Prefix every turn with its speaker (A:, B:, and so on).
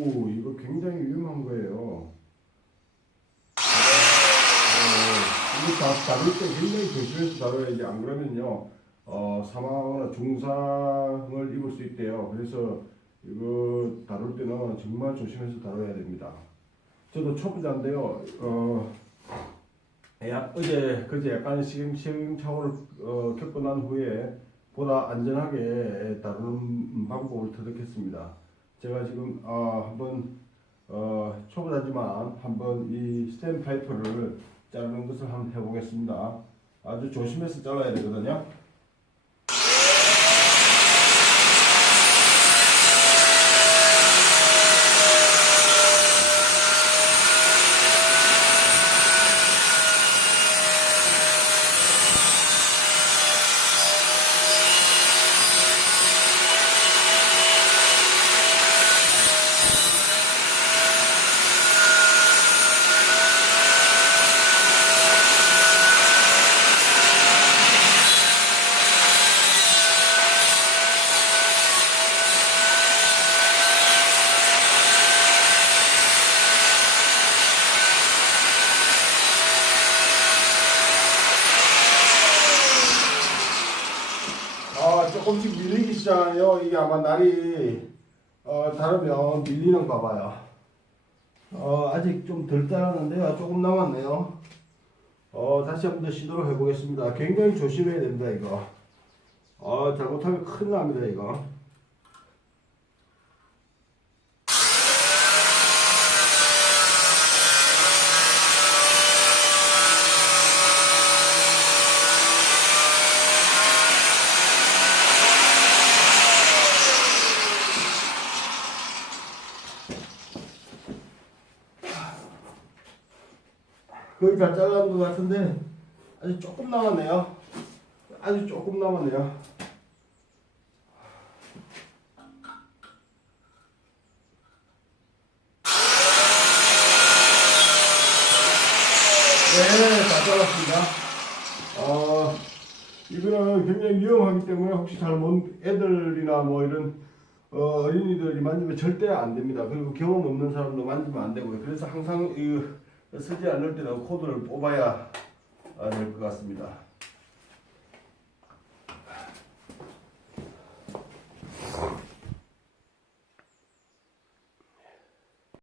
A: 이거 굉장히 위험한 거예요. 어, 어, 이거 다 다룰 때 굉장히 조심해서 다뤄야지 안 그러면요 어, 사망하거나 중상을 입을 수 있대요. 그래서 이거 다룰 때는 정말 조심해서 다뤄야 됩니다. 저도 초보자인데요. 어, 야, 어제 그제 약간의 시행착오를 어, 겪고 난 후에 보다 안전하게 다루는 방법을 터득했습니다. 제가 지금 어, 한번 어, 초보자지만 한번 이 스텐 파이프를 자르는 것을 한번 해보겠습니다. 아주 조심해서 잘라야 되거든요. 아 조금씩 밀리기 시작하네요. 이게 아마 날이 어, 다르면 밀리는가 봐요. 어, 아직 좀덜 자랐는데요. 조금 남았네요. 어, 다시 한 번 더 시도를 해보겠습니다. 굉장히 조심해야 됩니다, 이거. 어, 잘못하면 큰일 납니다, 이거. 거의 다 잘라온 것 같은데 아직 조금 남았네요. 아주 조금 남았네요. 네, 다 잘랐습니다. 어, 이거는 굉장히 위험하기 때문에 혹시 잘못 애들이나 뭐 이런 어, 어린이들이 만지면 절대 안 됩니다. 그리고 경험 없는 사람도 만지면 안 되고요. 그래서 항상 이 쓰지 않을 때는 코드를 뽑아야 될 것 같습니다.